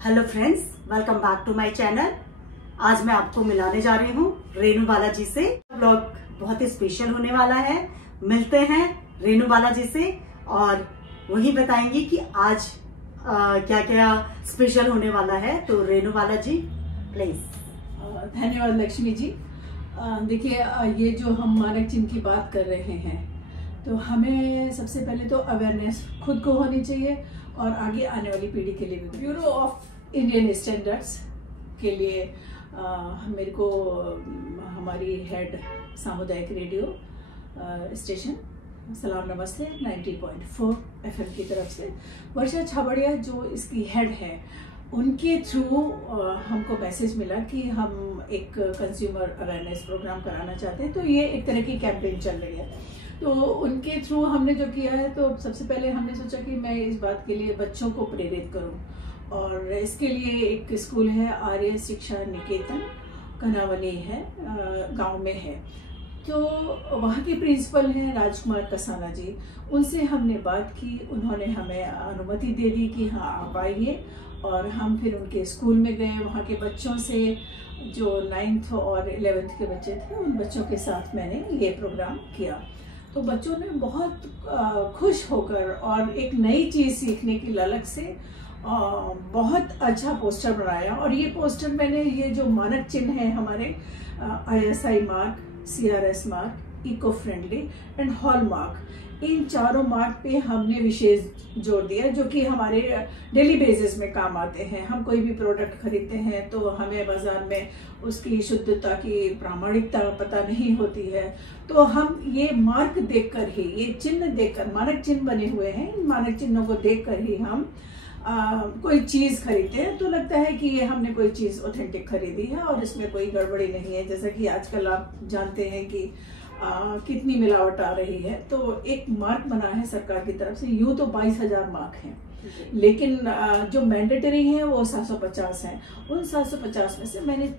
Hello friends, welcome back to my channel. आज मैं आपको मिलाने जा रही हूँ रेनू बालाजी से। ब्लॉग बहुत ही स्पेशल होने वाला है। मिलते हैं रेनू बालाजी से और वही बताएंगे कि आज क्या क्या स्पेशल होने वाला है। तो रेनू बालाजी प्लीज। धन्यवाद लक्ष्मी जी। देखिए, ये जो हम मानक चिन्ह की बात कर रहे हैं, तो हमें सबसे पहले तो अवेयरनेस खुद को होनी चाहिए और आगे आने वाली पीढ़ी के लिए भी। ब्यूरो ऑफ इंडियन स्टैंडर्ड्स के लिए मेरे को हमारी हेड सामुदायिक रेडियो स्टेशन सलाम नमस्ते 90.4 FM की तरफ से वर्षा छाबड़िया जो इसकी हेड है, उनके थ्रू हमको मैसेज मिला कि हम एक कंज्यूमर अवेयरनेस प्रोग्राम कराना चाहते हैं। तो ये एक तरह की कैंपेन चल रही है। तो उनके थ्रू हमने जो किया है, तो सबसे पहले हमने सोचा कि मैं इस बात के लिए बच्चों को प्रेरित करूं, और इसके लिए एक स्कूल है आर्य शिक्षा निकेतन, कनावली है, गांव में है। तो वहाँ की प्रिंसिपल हैं राजकुमार कसाना जी। उनसे हमने बात की, उन्होंने हमें अनुमति दे दी कि हाँ आप आइए। और हम फिर उनके स्कूल में गए। वहाँ के बच्चों से, जो 9th और 11th के बच्चे थे, उन बच्चों के साथ मैंने ये प्रोग्राम किया। तो बच्चों ने बहुत खुश होकर और एक नई चीज़ सीखने की ललक से बहुत अच्छा पोस्टर बनाया। और ये पोस्टर मैंने, ये जो मानक चिन्ह है हमारे ISI mark, CRS mark, eco friendly and hallmark, इन चारों मार्क पे हमने विशेष जोर दिया, जो कि हमारे डेली बेसिस में काम आते हैं। हम कोई भी प्रोडक्ट खरीदते हैं तो हमें बाजार में उसकी शुद्धता की प्रामाणिकता पता नहीं होती है। तो हम ये मार्क देखकर ही, ये चिन्ह देखकर, मानक चिन्ह बने हुए हैं, इन मानक चिन्हों को देखकर ही हम कोई चीज खरीदते हैं तो लगता है कि ये हमने कोई चीज ऑथेंटिक खरीदी है और इसमें कोई गड़बड़ी नहीं है। जैसा कि आजकल आप जानते हैं कि कितनी मिलावट आ रही है। तो एक मार्क बना है सरकार की तरफ से। यूं तो 22,000 मार्क हैं, लेकिन जो मैंडेटरी है वो 750 हैं। उन 750 में से मैंने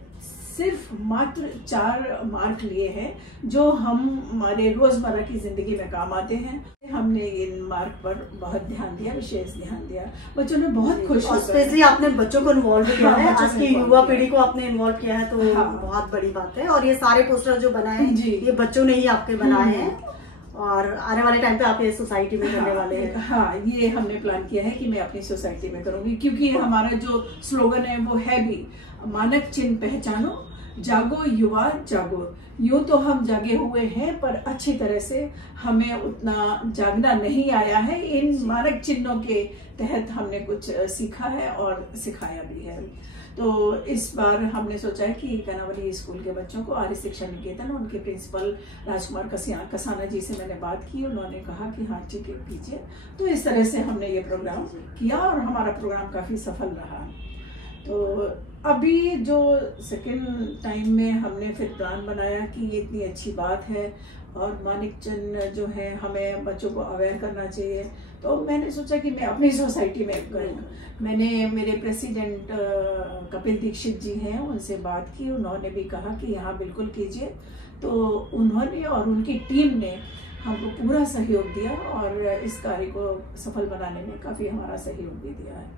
सिर्फ मात्र 4 मार्क लिए हैं जो हम हमारे रोजमर्रा की जिंदगी में काम आते हैं। हमने इन मार्क पर बहुत ध्यान दिया, विशेष ध्यान दिया। बच्चों ने बहुत खुश और स्पेशली आपने बच्चों को इन्वॉल्व किया है। आज की युवा पीढ़ी को आपने इन्वॉल्व किया है, तो बहुत बड़ी बात है। और ये सारे पोस्टर जो बनाए हैं, ये बच्चों ने ही आपके बनाए हैं और आने वाले टाइम पे आप ये सोसाइटी में करने वाले हैं। हाँ, ये हमने प्लान किया है कि मैं अपनी सोसाइटी में करूंगी, क्योंकि हमारा जो स्लोगन है वो है भी मानक चिन्ह पहचानो, जागो युवा जागो। यूं तो हम जागे हुए हैं, पर अच्छी तरह से हमें उतना जागना नहीं आया है। इन मानक चिन्हों के तहत हमने कुछ सीखा है और सिखाया भी है। तो इस बार हमने सोचा है कि कनावली स्कूल के बच्चों को, आर्य शिक्षा निकेतन, उनके प्रिंसिपल राजकुमार कसाना जी से मैंने बात की। उन्होंने कहा कि हाँ ठीक है कीजिए। तो इस तरह से हमने ये प्रोग्राम किया और हमारा प्रोग्राम काफी सफल रहा। तो अभी जो सेकेंड टाइम में हमने फिर प्लान बनाया कि ये इतनी अच्छी बात है और मानक चिन्ह जो है हमें बच्चों को अवेयर करना चाहिए। तो मैंने सोचा कि मैं अपनी सोसाइटी में करूँ। मैंने मेरे प्रेसिडेंट कपिल दीक्षित जी हैं, उनसे बात की। उन्होंने भी कहा कि हाँ बिल्कुल कीजिए। तो उन्होंने और उनकी टीम ने हमको पूरा सहयोग दिया और इस कार्य को सफल बनाने में काफ़ी हमारा सहयोग भी दिया है।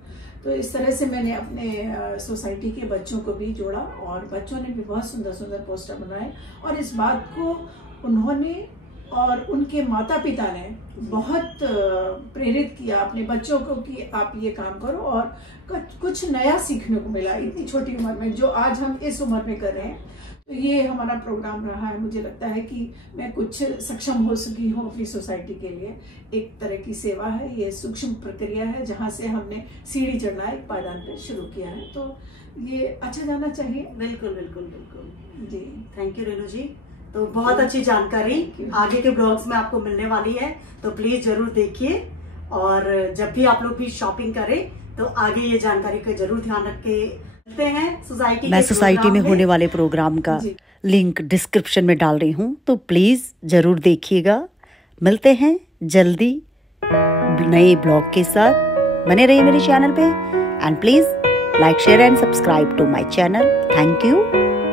तो इस तरह से मैंने अपने सोसाइटी के बच्चों को भी जोड़ा और बच्चों ने भी बहुत सुंदर सुंदर पोस्टर बनाए। और इस बात को उन्होंने और उनके माता पिता ने बहुत प्रेरित किया अपने बच्चों को कि आप ये काम करो। और कुछ नया सीखने को मिला इतनी छोटी उम्र में, जो आज हम इस उम्र में कर रहे हैं। तो ये हमारा प्रोग्राम रहा है। मुझे लगता है कि मैं कुछ सक्षम हो सकी हूँ अपनी सोसाइटी के लिए। एक तरह की सेवा है, ये सूक्ष्म प्रक्रिया है जहाँ से हमने सीढ़ी चढ़ना एक पायदान पे शुरू किया है। तो ये अच्छा जाना चाहिए। बिल्कुल बिल्कुल बिल्कुल जी, थैंक यू रेनू जी। तो बहुत अच्छी जानकारी आगे के ब्लॉग्स में आपको मिलने वाली है, तो प्लीज जरूर देखिए। और जब भी आप लोग भी शॉपिंग करें तो आगे ये जानकारी का जरूर ध्यान रख के हैं। मैं सोसाइटी में होने वाले प्रोग्राम का लिंक डिस्क्रिप्शन में डाल रही हूँ, तो प्लीज जरूर देखिएगा। मिलते हैं जल्दी नए ब्लॉग के साथ। बने रहिए मेरे चैनल पे and please like share and subscribe to my channel. Thank you.